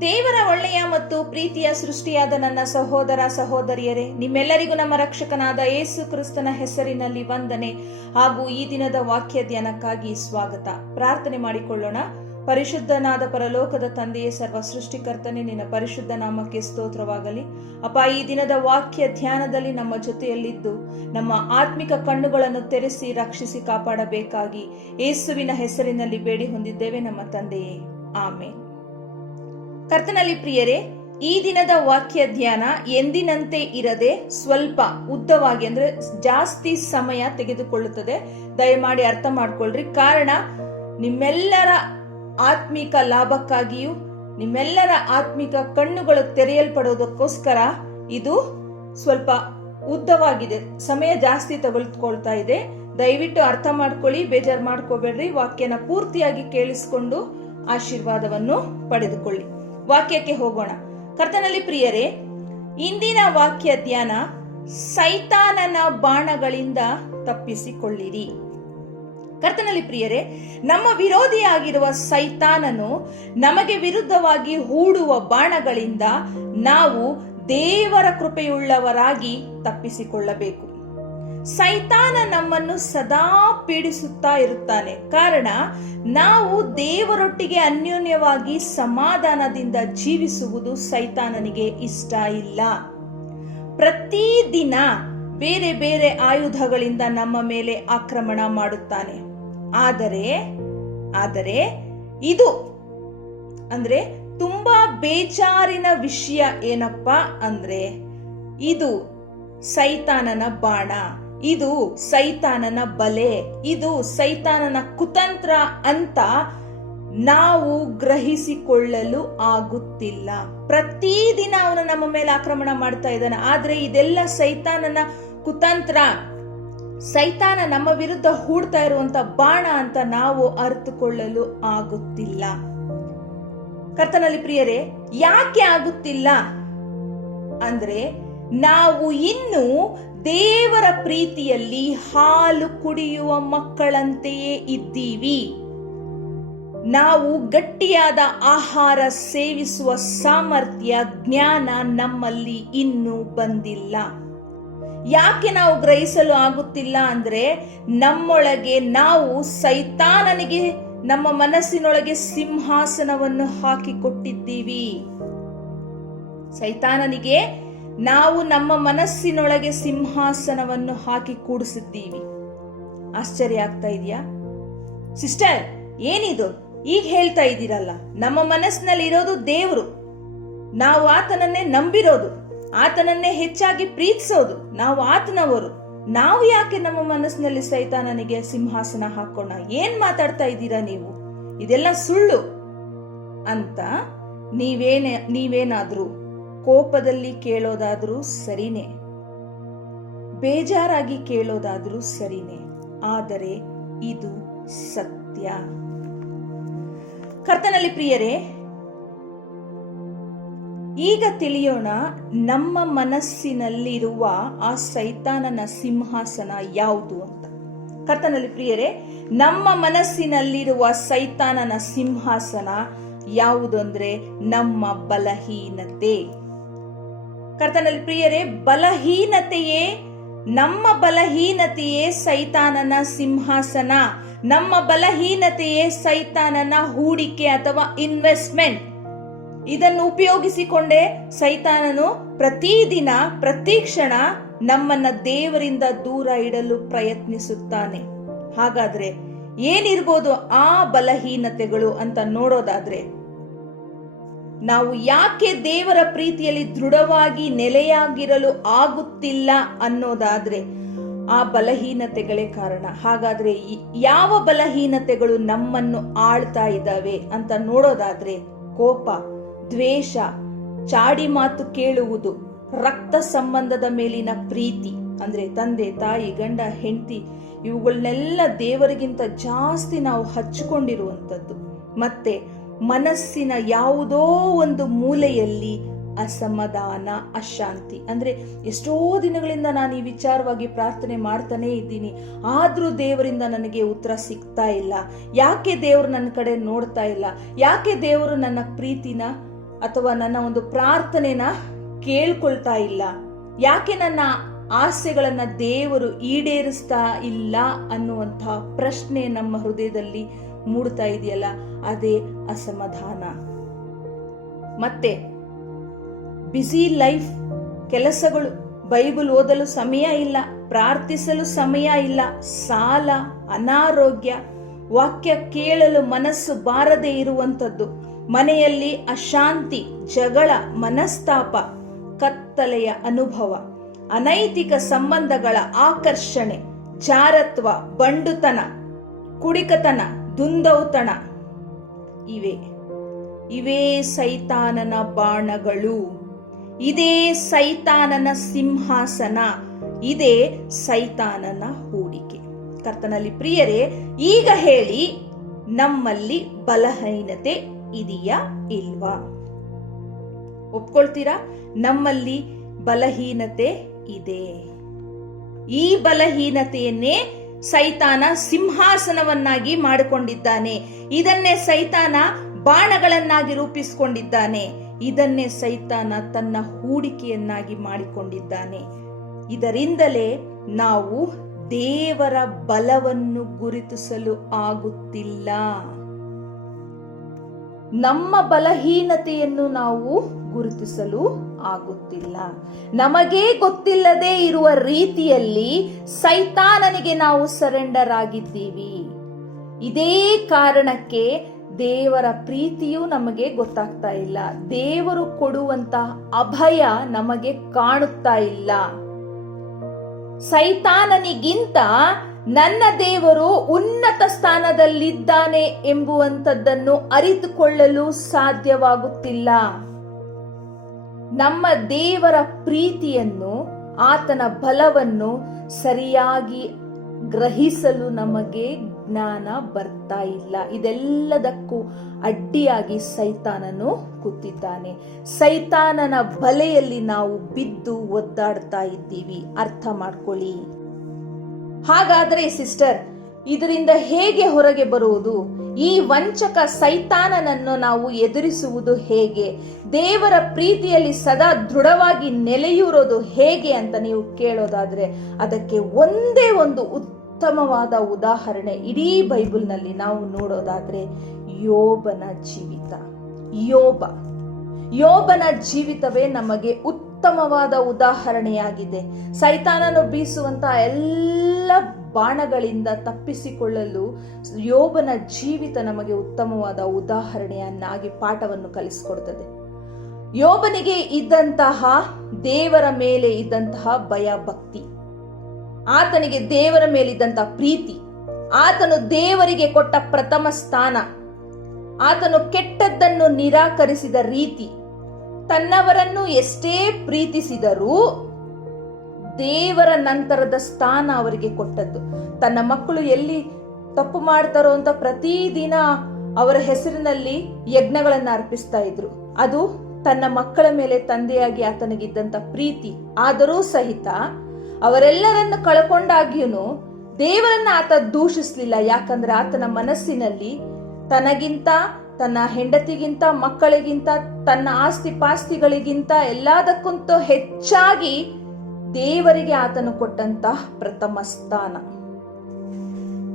ದೇವರ ಒಳ್ಳೆಯ ಮತ್ತು ಪ್ರೀತಿಯ ಸೃಷ್ಟಿಯಾದ ನನ್ನ ಸಹೋದರ ಸಹೋದರಿಯರೇ, ನಿಮ್ಮೆಲ್ಲರಿಗೂ ನಮ್ಮ ರಕ್ಷಕನಾದ ಯೇಸು ಕ್ರಿಸ್ತನ ಹೆಸರಿನಲ್ಲಿ ವಂದನೆ ಹಾಗೂ ಈ ದಿನದ ವಾಕ್ಯ ಧ್ಯಾನಕ್ಕಾಗಿ ಸ್ವಾಗತ. ಪ್ರಾರ್ಥನೆ ಮಾಡಿಕೊಳ್ಳೋಣ. ಪರಿಶುದ್ಧನಾದ ಪರಲೋಕದ ತಂದೆಯೇ ಸರ್ವ ಸೃಷ್ಟಿಕರ್ತನೆ ನಿನ್ನ ಪರಿಶುದ್ಧ ನಾಮಕ್ಕೆ ಸ್ತೋತ್ರವಾಗಲಿ. ಅಪ್ಪ, ಈ ದಿನದ ವಾಕ್ಯ ಧ್ಯಾನದಲ್ಲಿ ನಮ್ಮ ಜೊತೆಯಲ್ಲಿದ್ದು, ನಮ್ಮ ಆತ್ಮಿಕ ಕಣ್ಣುಗಳನ್ನು ತೆರೆಸಿ ರಕ್ಷಿಸಿ ಕಾಪಾಡಬೇಕಾಗಿ ಯೇಸುವಿನ ಹೆಸರಿನಲ್ಲಿ ಬೇಡಿ ಹೊಂದಿದ್ದೇವೆ ನಮ್ಮ ತಂದೆಯೇ. ಆಮೇಲೆ ಕರ್ತನಲ್ಲಿ ಪ್ರಿಯರೇ, ಈ ದಿನದ ವಾಕ್ಯ ಧ್ಯಾನ ಎಂದಿನಂತೆ ಇರದೆ ಸ್ವಲ್ಪ ಉದ್ದವಾಗಿ ಅಂದ್ರೆ ಜಾಸ್ತಿ ಸಮಯ ತೆಗೆದುಕೊಳ್ಳುತ್ತದೆ. ದಯಮಾಡಿ ಅರ್ಥ ಮಾಡ್ಕೊಳ್ರಿ. ಕಾರಣ, ನಿಮ್ಮೆಲ್ಲರ ಆತ್ಮಿಕ ಲಾಭಕ್ಕಾಗಿಯೂ, ನಿಮ್ಮೆಲ್ಲರ ಆತ್ಮಿಕ ಕಣ್ಣುಗಳು ತೆರೆಯಲ್ಪಡೋದಕ್ಕೋಸ್ಕರ ಇದು ಸ್ವಲ್ಪ ಉದ್ದವಾಗಿದೆ. ಸಮಯ ಜಾಸ್ತಿ ತಗೊಳ್ಕೊಳ್ತಾ ಇದೆ. ದಯವಿಟ್ಟು ಅರ್ಥ ಮಾಡ್ಕೊಳ್ಳಿ, ಬೇಜಾರು ಮಾಡ್ಕೋಬೇಡ್ರಿ. ವಾಕ್ಯನ ಪೂರ್ತಿಯಾಗಿ ಕೇಳಿಸ್ಕೊಂಡು ಆಶೀರ್ವಾದವನ್ನು ಪಡೆದುಕೊಳ್ಳಿ. ವಾಕ್ಯಕ್ಕೆ ಹೋಗೋಣ. ಕರ್ತನಲ್ಲಿ ಪ್ರಿಯರೇ, ಇಂದಿನ ವಾಕ್ಯ ಧ್ಯಾನ ಸೈತಾನನ ಬಾಣಗಳಿಂದ ತಪ್ಪಿಸಿಕೊಳ್ಳಿರಿ. ಕರ್ತನಲ್ಲಿ ಪ್ರಿಯರೇ, ನಮ್ಮ ವಿರೋಧಿಯಾಗಿರುವ ಸೈತಾನನು ನಮಗೆ ವಿರುದ್ಧವಾಗಿ ಹೂಡುವ ಬಾಣಗಳಿಂದ ನಾವು ದೇವರ ಕೃಪೆಯುಳ್ಳವರಾಗಿ ತಪ್ಪಿಸಿಕೊಳ್ಳಬೇಕು. ಸೈತಾನ ನಮ್ಮನ್ನು ಸದಾ ಪೀಡಿಸುತ್ತಾ ಇರುತ್ತಾನೆ. ಕಾರಣ, ನಾವು ದೇವರೊಟ್ಟಿಗೆ ಅನ್ಯೋನ್ಯವಾಗಿ ಸಮಾಧಾನದಿಂದ ಜೀವಿಸುವುದು ಸೈತಾನನಿಗೆ ಇಷ್ಟ ಇಲ್ಲ. ಪ್ರತಿದಿನ ಬೇರೆ ಬೇರೆ ಆಯುಧಗಳಿಂದ ನಮ್ಮ ಮೇಲೆ ಆಕ್ರಮಣ ಮಾಡುತ್ತಾನೆ. ಆದರೆ ಆದರೆ ಇದು ಅಂದ್ರೆ ತುಂಬಾ ಬೇಜಾರಿನ ವಿಷಯ ಏನಪ್ಪ ಅಂದ್ರೆ ಇದು ಸೈತಾನನ ಬಾಣ. ಇದು ಸೈತಾನನ ಬಲೆ, ಇದು ಸೈತಾನನ ಕುತಂತ್ರ ಅಂತ ನಾವು ಗ್ರಹಿಸಿಕೊಳ್ಳಲು ಆಗುತ್ತಿಲ್ಲ. ಪ್ರತಿದಿನ ಅವನು ನಮ್ಮ ಮೇಲೆ ಆಕ್ರಮಣ ಮಾಡ್ತಾ ಇದ್ದಾನೆ. ಆದ್ರೆ ಇದೆಲ್ಲ ಸೈತಾನನ ಕುತಂತ್ರ. ಸೈತಾನ ನಮ್ಮ ವಿರುದ್ಧ ಹೂಡ್ತಾ ಇರುವಂತ ಬಾಣ ಅಂತ ನಾವು ಅರ್ಥಕೊಳ್ಳಲು ಆಗುತ್ತಿಲ್ಲ. ಕರ್ತನಲ್ಲಿ ಪ್ರಿಯರೇ, ಯಾಕೆ ಆಗುತ್ತಿಲ್ಲ? ಅಂದ್ರೆ ನಾವು ಇನ್ನು ದೇವರ ಪ್ರೀತಿಯಲ್ಲಿ ಹಾಲು ಕುಡಿಯುವ ಮಕ್ಕಳಂತೆಯೇ ಇದ್ದೀವಿ. ನಾವು ಗಟ್ಟಿಯಾದ ಆಹಾರ ಸೇವಿಸುವ ಸಾಮರ್ಥ್ಯ, ಜ್ಞಾನ ನಮ್ಮಲ್ಲಿ ಇನ್ನೂ ಬಂದಿಲ್ಲ. ಯಾಕೆ ನಾವು ಗ್ರಹಿಸಲು ಆಗುತ್ತಿಲ್ಲ ಅಂದ್ರೆ, ನಮ್ಮೊಳಗೆ ನಾವು ಸೈತಾನನಿಗೆ, ನಮ್ಮ ಮನಸ್ಸಿನೊಳಗೆ ಸಿಂಹಾಸನವನ್ನು ಹಾಕಿಕೊಟ್ಟಿದ್ದೀವಿ. ಸೈತಾನನಿಗೆ ನಾವು ನಮ್ಮ ಮನಸ್ಸಿನೊಳಗೆ ಸಿಂಹಾಸನವನ್ನು ಹಾಕಿ ಕೂಡಿಸಿದ್ದೀವಿ. ಆಶ್ಚರ್ಯ ಆಗ್ತಾ ಇದೆಯಾ? ಸಿಸ್ಟರ್, ಏನಿದು? ಈಗ ಹೇಳ್ತಾ ಇದ್ದೀರಲ್ಲ, ನಮ್ಮ ಮನಸ್ಸಿನಲ್ಲಿ ಇರೋದು ದೇವರು. ನಾವು ಆತನನ್ನೇ ನಂಬಿರೋದು, ಆತನನ್ನೇ ಹೆಚ್ಚಾಗಿ ಪ್ರೀತಿಸೋದು, ನಾವು ಆತನವರು. ನಾವು ಯಾಕೆ ನಮ್ಮ ಮನಸ್ಸಿನಲ್ಲಿ ಸೈತಾನನಿಗೆ ಸಿಂಹಾಸನ ಹಾಕೋಣ? ಏನ್ ಮಾತಾಡ್ತಾ ಇದ್ದೀರಾ ನೀವು? ಇದೆಲ್ಲ ಸುಳ್ಳು ಅಂತ ನೀವೇನೇ, ನೀವೇನಾದ್ರೂ ಕೋಪದಲ್ಲಿ ಕೇಳೋದಾದ್ರೂ ಸರಿನೇ. ಬೇಜಾರಾಗಿ ಕೇಳೋದಾದ್ರೂ ಸರಿನೇ. ಆದರೆ ಇದು ಸತ್ಯ. ಕರ್ತನಲ್ಲಿ ಪ್ರಿಯರೇ, ಈಗ ತಿಳಿಯೋಣ ನಮ್ಮ ಮನಸ್ಸಿನಲ್ಲಿರುವ ಆ ಸೈತಾನನ ಸಿಂಹಾಸನ ಯಾವುದು ಅಂತ. ಕರ್ತನಲ್ಲಿ ಪ್ರಿಯರೇ, ನಮ್ಮ ಮನಸ್ಸಿನಲ್ಲಿರುವ ಸೈತಾನನ ಸಿಂಹಾಸನ ಯಾವುದು ಅಂದ್ರೆ ನಮ್ಮ ಬಲಹೀನತೆ. ಕರ್ತನಲ್ಲಿ ಪ್ರಿಯರೇ, ಬಲಹೀನತೆಯೇ, ನಮ್ಮ ಬಲಹೀನತೆಯೇ ಸೈತಾನನ ಸಿಂಹಾಸನ. ನಮ್ಮ ಬಲಹೀನತೆಯೇ ಸೈತಾನನ ಹೂಡಿಕೆ ಅಥವಾ ಇನ್ವೆಸ್ಟ್ಮೆಂಟ್. ಇದನ್ನು ಉಪಯೋಗಿಸಿಕೊಂಡೇ ಸೈತಾನನು ಪ್ರತಿದಿನ, ಪ್ರತಿ ಕ್ಷಣ ನಮ್ಮನ್ನ ದೇವರಿಂದ ದೂರ ಇಡಲು ಪ್ರಯತ್ನಿಸುತ್ತಾನೆ. ಹಾಗಾದ್ರೆ ಏನಿರ್ಬೋದು ಆ ಬಲಹೀನತೆಗಳು ಅಂತ ನೋಡೋದಾದ್ರೆ ನಾವು ಯಾಕೆ ದೇವರ ಪ್ರೀತಿಯಲ್ಲಿ ದೃಢವಾಗಿ ನೆಲೆಯಾಗಿರಲು ಆಗುತ್ತಿಲ್ಲ ಅನ್ನೋದಾದ್ರೆ ಆ ಬಲಹೀನತೆಗಳೇ ಕಾರಣ. ಹಾಗಾದ್ರೆ ಯಾವ ಬಲಹೀನತೆಗಳು ನಮ್ಮನ್ನು ಆಳ್ತಾ ಇದ್ದಾವೆ ಅಂತ ನೋಡೋದಾದ್ರೆ ಕೋಪ, ದ್ವೇಷ, ಚಾಡಿ ಮಾತು ಕೇಳುವುದು, ರಕ್ತ ಸಂಬಂಧದ ಮೇಲಿನ ಪ್ರೀತಿ, ಅಂದ್ರೆ ತಂದೆ, ತಾಯಿ, ಗಂಡ, ಹೆಂಡತಿ ಇವುಗಳನ್ನೆಲ್ಲ ದೇವರಿಗಿಂತ ಜಾಸ್ತಿ ನಾವು ಹಚ್ಚಿಕೊಂಡಿರುವಂಥದ್ದು ಮತ್ತೆ ಮನಸ್ಸಿನ ಯಾವುದೋ ಒಂದು ಮೂಲೆಯಲ್ಲಿ ಅಸಮಾಧಾನ, ಅಶಾಂತಿ. ಅಂದ್ರೆ ಎಷ್ಟೋ ದಿನಗಳಿಂದ ನಾನು ಈ ವಿಚಾರವಾಗಿ ಪ್ರಾರ್ಥನೆ ಮಾಡ್ತಾನೆ ಇದ್ದೀನಿ. ಆದ್ರೂ ದೇವರಿಂದ ನನಗೆ ಉತ್ತರ ಸಿಗ್ತಾ ಇಲ್ಲ. ಯಾಕೆ ದೇವರು ನನ್ನ ಕಡೆ ನೋಡ್ತಾ ಇಲ್ಲ? ಯಾಕೆ ದೇವರು ನನ್ನ ಪ್ರೀತಿನ ಅಥವಾ ನನ್ನ ಒಂದು ಪ್ರಾರ್ಥನೆನ ಕೇಳ್ಕೊಳ್ತಾ ಇಲ್ಲ? ಯಾಕೆ ನನ್ನ ಆಸೆಗಳನ್ನ ದೇವರು ಈಡೇರಿಸ್ತಾ ಇಲ್ಲ ಅನ್ನುವಂಥ ಪ್ರಶ್ನೆ ನಮ್ಮ ಹೃದಯದಲ್ಲಿ ಮೂಡ್ತಾ ಇದೆಯಲ್ಲ, ಅದೇ ಅಸಮಾಧಾನ. ಮತ್ತೆ ಬ್ಯುಸಿ ಲೈಫ್ ಕೆಲಸಗಳು, ಬೈಬಲ್ ಓದಲು ಸಮಯ ಇಲ್ಲ, ಪ್ರಾರ್ಥಿಸಲು ಸಮಯ ಇಲ್ಲ, ಸಾಲ, ಅನಾರೋಗ್ಯ, ವಾಕ್ಯ ಕೇಳಲು ಮನಸ್ಸು ಬಾರದೇ ಇರುವಂಥದ್ದು, ಮನೆಯಲ್ಲಿ ಅಶಾಂತಿ, ಜಗಳ, ಮನಸ್ತಾಪ, ಕತ್ತಲೆಯ ಅನುಭವ, ಅನೈತಿಕ ಸಂಬಂಧಗಳ ಆಕರ್ಷಣೆ, ಜಾರತ್ವ, ಬಂಡುತನ, ಕುಡಿಕತನ ದುಂದೌತಣ. ಇವೆ. ಇವೇ ಸೈತಾನನ ಬಾಣಗಳು. ಇದೇ ಸೈತಾನನ ಸಿಂಹಾಸನ. ಇದೇ ಸೈತಾನನ ಹೂಡಿಕೆ. ಕರ್ತನಲ್ಲಿ ಪ್ರಿಯರೇ, ಈಗ ಹೇಳಿ ನಮ್ಮಲ್ಲಿ ಬಲಹೀನತೆ ಇದೆಯಾ ಇಲ್ವಾ? ಒಪ್ಕೊಳ್ತೀರಾ? ನಮ್ಮಲ್ಲಿ ಬಲಹೀನತೆ ಇದೆ. ಈ ಬಲಹೀನತೆಯನ್ನೇ ಸೈತಾನ ಸಿಂಹಾಸನವನ್ನಾಗಿ ಮಾಡಿಕೊಂಡಿದ್ದಾನೆ. ಇದನ್ನೇ ಸೈತಾನ ಬಾಣಗಳನ್ನಾಗಿ ರೂಪಿಸಿಕೊಂಡಿದ್ದಾನೆ. ಇದನ್ನೇ ಸೈತಾನ ತನ್ನ ಹೂಡಿಕೆಯನ್ನಾಗಿ ಮಾಡಿಕೊಂಡಿದ್ದಾನೆ. ಇದರಿಂದಲೇ ನಾವು ದೇವರ ಬಲವನ್ನು ಗುರುತಿಸಲು ಆಗುತ್ತಿಲ್ಲ. ನಮ್ಮ ಬಲಹೀನತೆಯನ್ನು ನಾವು ಗುರುತಿಸಲು ಆಗುತ್ತಿಲ್ಲ. ನಮಗೇ ಗೊತ್ತಿಲ್ಲದೆ ಇರುವ ರೀತಿಯಲ್ಲಿ ಸೈತಾನನಿಗೆ ನಾವು ಸರೆಂಡರ್ ಆಗಿದ್ದೀವಿ. ಇದೇ ಕಾರಣಕ್ಕೆ ದೇವರ ಪ್ರೀತಿಯೂ ನಮಗೆ ಗೊತ್ತಾಗ್ತಾ ಇಲ್ಲ. ದೇವರು ಕೊಡುವಂತ ಅಭಯ ನಮಗೆ ಕಾಣುತ್ತಾ ಇಲ್ಲ. ಸೈತಾನನಿಗಿಂತ ನನ್ನ ದೇವರು ಉನ್ನತ ಸ್ಥಾನದಲ್ಲಿದ್ದಾನೆ ಎಂಬುವಂಥದ್ದನ್ನು ಅರಿತುಕೊಳ್ಳಲು ಸಾಧ್ಯವಾಗುತ್ತಿಲ್ಲ. ನಮ್ಮ ದೇವರ ಪ್ರೀತಿಯನ್ನು, ಆತನ ಬಲವನ್ನು ಸರಿಯಾಗಿ ಗ್ರಹಿಸಲು ನಮಗೆ ಜ್ಞಾನ ಬರ್ತಾ ಇಲ್ಲ. ಇದೆಲ್ಲದಕ್ಕೂ ಅಡ್ಡಿಯಾಗಿ ಸೈತಾನನು ಕೂತಿದ್ದಾನೆ. ಸೈತಾನನ ಬಲೆಯಲ್ಲಿ ನಾವು ಬಿದ್ದು ಒದ್ದಾಡ್ತಾ ಇದ್ದೀವಿ. ಅರ್ಥ ಮಾಡ್ಕೊಳ್ಳಿ. ಹಾಗಾದರೆ ಸಿಸ್ಟರ್, ಇದರಿಂದ ಹೇಗೆ ಹೊರಗೆ ಬರುವುದು? ಈ ವಂಚಕ ಸೈತಾನನನ್ನು ನಾವು ಎದುರಿಸುವುದು ಹೇಗೆ? ದೇವರ ಪ್ರೀತಿಯಲ್ಲಿ ಸದಾ ದೃಢವಾಗಿ ನೆಲೆಯೂರೋದು ಹೇಗೆ ಅಂತ ನೀವು ಕೇಳೋದಾದ್ರೆ, ಅದಕ್ಕೆ ಒಂದೇ ಒಂದು ಉತ್ತಮವಾದ ಉದಾಹರಣೆ ಇಡೀ ಬೈಬಲ್ನಲ್ಲಿ ನಾವು ನೋಡೋದಾದ್ರೆ ಯೋಬನ ಜೀವಿತ. ಯೋಬ. ಯೋಬನ ಜೀವಿತವೇ ನಮಗೆ ಉತ್ತಮವಾದ ಉದಾಹರಣೆಯಾಗಿದೆ. ಸೈತಾನನು ಬೀಸುವಂತಹ ಎಲ್ಲ ಬಾಣಗಳಿಂದ ತಪ್ಪಿಸಿಕೊಳ್ಳಲು ಯೋಬನ ಜೀವಿತ ನಮಗೆ ಉತ್ತಮವಾದ ಉದಾಹರಣೆಯನ್ನಾಗಿ ಪಾಠವನ್ನು ಕಲಿಸಿಕೊಡ್ತದೆ. ಯೋಬನಿಗೆ ಇದ್ದಂತಹ ದೇವರ ಮೇಲೆ ಇದ್ದಂತಹ ಭಯ ಭಕ್ತಿ ಆತನಿಗೆ ದೇವರ ಮೇಲಿದ್ದಂತಹ ಪ್ರೀತಿ, ಆತನು ದೇವರಿಗೆ ಕೊಟ್ಟ ಪ್ರಥಮ ಸ್ಥಾನ, ಆತನು ಕೆಟ್ಟದ್ದನ್ನು ನಿರಾಕರಿಸಿದ ರೀತಿ ತನ್ನವರನ್ನು ಎಷ್ಟೇ ಪ್ರೀತಿಸಿದರೂ ದೇವರ ನಂತರದ ಸ್ಥಾನ ಅವರಿಗೆ ಕೊಟ್ಟದ್ದು. ತನ್ನ ಮಕ್ಕಳು ಎಲ್ಲಿ ತಪ್ಪು ಮಾಡ್ತಾರೋ ಅಂತ ಪ್ರತಿದಿನ ಅವರ ಹೆಸರಿನಲ್ಲಿ ಯಜ್ಞಗಳನ್ನ ಅರ್ಪಿಸ್ತಾ ಇದ್ರು. ಅದು ತನ್ನ ಮಕ್ಕಳ ಮೇಲೆ ತಂದೆಯಾಗಿ ಆತನಿಗಿದ್ದಂತ ಪ್ರೀತಿ, ಆದರೂ ಸಹಿತ ಅವರೆಲ್ಲರನ್ನು ಕಳ್ಕೊಂಡಾಗ್ಯೂನು ದೇವರನ್ನ ಆತ ದೂಷಿಸ್ಲಿಲ್ಲ. ಯಾಕಂದ್ರೆ ಆತನ ಮನಸ್ಸಿನಲ್ಲಿ ತನಗಿಂತ, ತನ್ನ ಹೆಂಡತಿಗಿಂತ, ಮಕ್ಕಳಿಗಿಂತ ತನ್ನ ಆಸ್ತಿ ಪಾಸ್ತಿಗಳಿಗಿಂತ ಎಲ್ಲದಕ್ಕಂತೂ ಹೆಚ್ಚಾಗಿ ದೇವರಿಗೆ ಆತನು ಕೊಟ್ಟಂತಹ ಪ್ರಥಮ ಸ್ಥಾನ.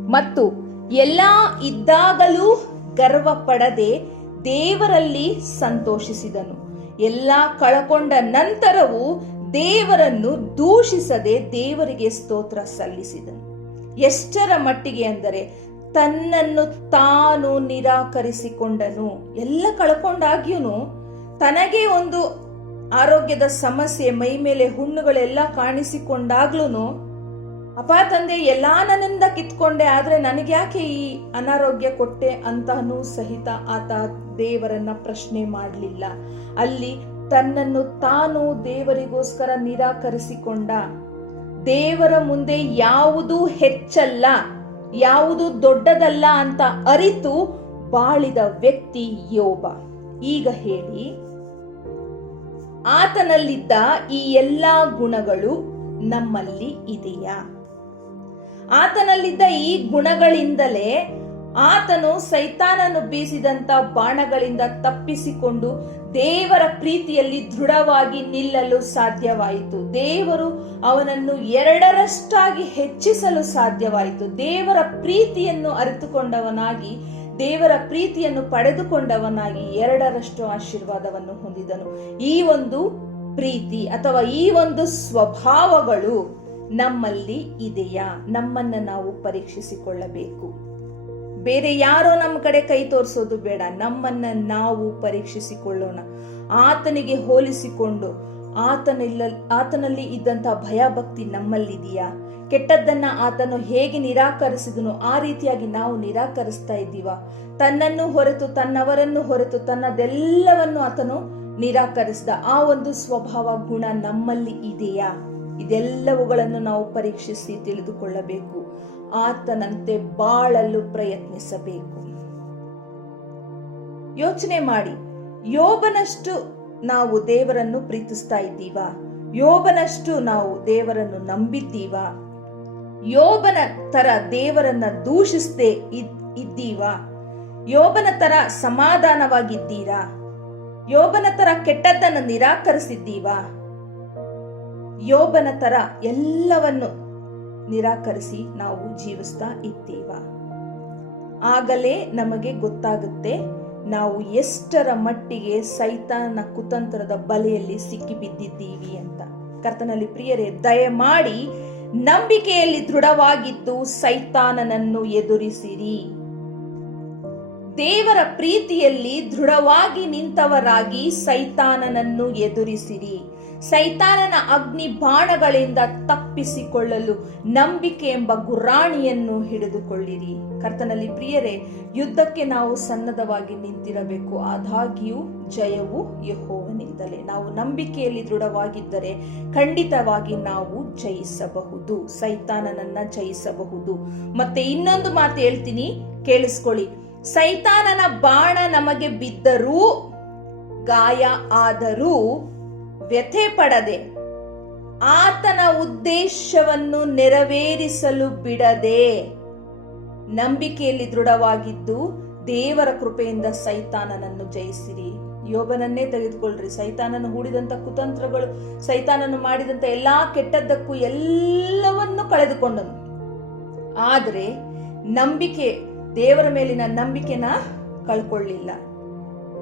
ಮತ್ತು ಎಲ್ಲ ಇದ್ದಾಗಲೂ ಗರ್ವ ಪಡದೆ ದೇವರಲ್ಲಿ ಸಂತೋಷಿಸಿದನು. ಎಲ್ಲ ಕಳಕೊಂಡ ನಂತರವೂ ದೇವರನ್ನು ದೂಷಿಸದೆ ದೇವರಿಗೆ ಸ್ತೋತ್ರ ಸಲ್ಲಿಸಿದನು. ಎಷ್ಟರ ಮಟ್ಟಿಗೆ ಅಂದರೆ ತನ್ನನ್ನು ತಾನು ನಿರಾಕರಿಸಿಕೊಂಡನು. ಎಲ್ಲ ಕಳ್ಕೊಂಡಾಗ್ಯೂ ತನಗೆ ಒಂದು ಆರೋಗ್ಯದ ಸಮಸ್ಯೆ, ಮೈ ಮೇಲೆ ಹುಣ್ಣುಗಳೆಲ್ಲ ಕಾಣಿಸಿಕೊಂಡಾಗ್ಲೂ ಅಪ್ಪ ತಂದೆ, ಎಲ್ಲಾ ನನ್ನಿಂದ ಕಿತ್ಕೊಂಡೆ, ಆದ್ರೆ ನನಗೆ ಯಾಕೆ ಈ ಅನಾರೋಗ್ಯ ಕೊಟ್ಟೆ ಅಂತಾನೂ ಸಹಿತ ಆತ ದೇವರನ್ನ ಪ್ರಶ್ನೆ ಮಾಡಲಿಲ್ಲ. ಅಲ್ಲಿ ತನ್ನನ್ನು ತಾನು ದೇವರಿಗೋಸ್ಕರ ನಿರಾಕರಿಸಿಕೊಂಡ. ದೇವರ ಮುಂದೆ ಯಾವುದು ಹೆಚ್ಚಲ್ಲ. ಯಾವುದು ದೊಡ್ಡದಲ್ಲ ಅಂತ ಅರಿತು ಬಾಳಿದ ವ್ಯಕ್ತಿ ಯೋಬ. ಈಗ ಹೇಳಿ. ಆತನಲ್ಲಿದ್ದ ಈ ಎಲ್ಲಾ ಗುಣಗಳು ನಮ್ಮಲ್ಲಿ ಇದೆಯಾ? ಆತನಲ್ಲಿದ್ದ ಈ ಗುಣಗಳಿಂದಲೇ ಆತನು ಸೈತಾನನ್ನು ಬೀಸಿದಂತ ಬಾಣಗಳಿಂದ ತಪ್ಪಿಸಿಕೊಂಡು ದೇವರ ಪ್ರೀತಿಯಲ್ಲಿ ದೃಢವಾಗಿ ನಿಲ್ಲಲು ಸಾಧ್ಯವಾಯಿತು. ದೇವರು ಅವನನ್ನು ಎರಡರಷ್ಟಾಗಿ ಹೆಚ್ಚಿಸಲು ಸಾಧ್ಯವಾಯಿತು. ದೇವರ ಪ್ರೀತಿಯನ್ನು ಅರಿತುಕೊಂಡವನಾಗಿ, ದೇವರ ಪ್ರೀತಿಯನ್ನು ಪಡೆದುಕೊಂಡವನಾಗಿ ಎರಡರಷ್ಟು ಆಶೀರ್ವಾದವನ್ನು ಹೊಂದಿದನು. ಈ ಒಂದು ಪ್ರೀತಿ ಅಥವಾ ಈ ಒಂದು ಸ್ವಭಾವಗಳು ನಮ್ಮಲ್ಲಿ ಇದೆಯಾ? ನಮ್ಮನ್ನ ನಾವು ಪರೀಕ್ಷಿಸಿಕೊಳ್ಳಬೇಕು. ಬೇರೆ ಯಾರೋ ನಮ್ಮ ಕಡೆ ಕೈ ತೋರಿಸೋದು ಬೇಡ. ನಮ್ಮನ್ನ ನಾವು ಪರೀಕ್ಷಿಸಿಕೊಳ್ಳೋಣ. ಆತನಿಗೆ ಹೋಲಿಸಿಕೊಂಡು, ಆತನಿಲ್ಲ, ಆತನಲ್ಲಿ ಇದ್ದಂತಹ ಭಯಭಕ್ತಿ ನಮ್ಮಲ್ಲಿದೆಯಾ? ಕೆಟ್ಟದ್ದನ್ನ ಆತನು ಹೇಗೆ ನಿರಾಕರಿಸಿದನು? ಆ ರೀತಿಯಾಗಿ ನಾವು ನಿರಾಕರಿಸ್ತಾ ಇದ್ದೀವ. ತನ್ನನ್ನು ಹೊರತು, ತನ್ನವರನ್ನು ಹೊರತು, ತನ್ನದೆಲ್ಲವನ್ನು ಆತನು ನಿರಾಕರಿಸಿದ. ಆ ಒಂದು ಸ್ವಭಾವ, ಗುಣ ನಮ್ಮಲ್ಲಿ ಇದೆಯಾ? ಇದೆಲ್ಲವುಗಳನ್ನು ನಾವು ಪರೀಕ್ಷಿಸಿ ತಿಳಿದುಕೊಳ್ಳಬೇಕು. ಆತನಂತೆ ಬಾಳಲು ಪ್ರಯತ್ನಿಸಬೇಕು. ಯೋಚನೆ ಮಾಡಿ, ಯೋಬನಷ್ಟು ನಾವು ದೇವರನ್ನು ಪ್ರೀತಿಸ್ತಾ ಇದ್ದೀವಾ? ಯೋಬನಷ್ಟು ನಾವು ದೇವರನ್ನು ನಂಬಿದ್ದೀವಾ? ಯೋಬನ ತರ ದೇವರನ್ನ ದೂಷಿಸದೆ ಇದ್ದೀವಾ? ಯೋಬನ ತರ ಸಮಾಧಾನವಾಗಿದ್ದೀರಾ? ಯೋಬನ ತರ ಕೆಟ್ಟದ್ದನ್ನು ನಿರಾಕರಿಸಿದ್ದೀವಾ? ಯೋಬನ ತರ ಎಲ್ಲವನ್ನು ನಿರಾಕರಿಸಿ ನಾವು ಜೀವಿಸ್ತಾ ಇದ್ದೀವ. ಆಗಲೇ ನಮಗೆ ಗೊತ್ತಾಗುತ್ತೆ ನಾವು ಎಷ್ಟರ ಮಟ್ಟಿಗೆ ಸೈತಾನ ಕುತಂತ್ರದ ಬಲೆಯಲ್ಲಿ ಸಿಕ್ಕಿ ಬಿದ್ದಿದ್ದೀವಿ ಅಂತ. ಕರ್ತನಲ್ಲಿ ಪ್ರಿಯರೇ, ದಯಮಾಡಿ ನಂಬಿಕೆಯಲ್ಲಿ ದೃಢವಾಗಿದ್ದು ಸೈತಾನನನ್ನು ಎದುರಿಸಿರಿ. ದೇವರ ಪ್ರೀತಿಯಲ್ಲಿ ದೃಢವಾಗಿ ನಿಂತವರಾಗಿ ಸೈತಾನನನ್ನು ಎದುರಿಸಿರಿ. ಸೈತಾನನ ಅಗ್ನಿ ಬಾಣಗಳಿಂದ ತಪ್ಪಿಸಿಕೊಳ್ಳಲು ನಂಬಿಕೆ ಎಂಬ ಗುರಾಣಿಯನ್ನು ಹಿಡಿದುಕೊಳ್ಳಿರಿ. ಕರ್ತನಲ್ಲಿ ಪ್ರಿಯರೇ, ಯುದ್ಧಕ್ಕೆ ನಾವು ಸನ್ನದ್ಧವಾಗಿ ನಿಂತಿರಬೇಕು. ಆದಾಗ್ಯೂ, ಜಯವು ಯಹೋವನಿಂದಲೇ. ನಾವು ನಂಬಿಕೆಯಲ್ಲಿ ದೃಢವಾಗಿದ್ದರೆ ಖಂಡಿತವಾಗಿ ನಾವು ಜಯಿಸಬಹುದು. ಸೈತಾನನನ್ನ ಜಯಿಸಬಹುದು. ಮತ್ತೆ ಇನ್ನೊಂದು ಮಾತು ಹೇಳ್ತೀನಿ, ಕೇಳಿಸ್ಕೊಳ್ಳಿ. ಸೈತಾನನ ಬಾಣ ನಮಗೆ ಬಿದ್ದರೂ, ಗಾಯ ಆದರೂ ವ್ಯಥೆ ಪಡದೆ ಆತನ ಉದ್ದೇಶವನ್ನು ನೆರವೇರಿಸಲು ಬಿಡದೆ ನಂಬಿಕೆಯಲ್ಲಿ ದೃಢವಾಗಿದ್ದು ದೇವರ ಕೃಪೆಯಿಂದ ಸೈತಾನನನ್ನು ಜಯಿಸಿರಿ. ಯೋಬನನ್ನೇ ತೆಗೆದುಕೊಳ್ಳ್ರಿ. ಸೈತಾನನ್ನು ಹೂಡಿದಂಥ ಕುತಂತ್ರಗಳು ಸೈತಾನನ್ನು ಮಾಡಿದಂತ ಎಲ್ಲಾ ಕೆಟ್ಟದ್ದಕ್ಕೂ ಎಲ್ಲವನ್ನು ಕಳೆದುಕೊಂಡನು. ಆದರೆ ನಂಬಿಕೆ ದೇವರ ಮೇಲಿನ ನಂಬಿಕೆನ ಕಳ್ಕೊಳ್ಳಿಲ್ಲ.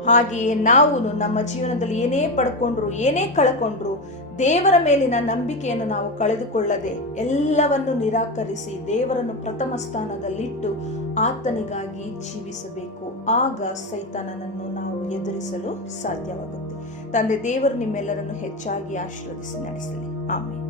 ಹಾಗೆಯೇ ನಾವು ನಮ್ಮ ಜೀವನದಲ್ಲಿ ಏನೇ ಪಡ್ಕೊಂಡ್ರು, ಏನೇ ಕಳ್ಕೊಂಡ್ರು, ದೇವರ ಮೇಲಿನ ನಂಬಿಕೆಯನ್ನು ನಾವು ಕಳೆದುಕೊಳ್ಳದೆ ಎಲ್ಲವನ್ನು ನಿರಾಕರಿಸಿ ದೇವರನ್ನು ಪ್ರಥಮ ಸ್ಥಾನದಲ್ಲಿಟ್ಟು ಆತನಿಗಾಗಿ ಜೀವಿಸಬೇಕು. ಆಗ ಸೈತಾನನನ್ನು ನಾವು ಎದುರಿಸಲು ಸಾಧ್ಯವಾಗುತ್ತೆ. ತಂದೆ ದೇವರು ನಿಮ್ಮೆಲ್ಲರನ್ನು ಹೆಚ್ಚಾಗಿ ಆಶೀರ್ವದಿಸಿ, ನಡೆಸಲಿ. ಆಮೇಲೆ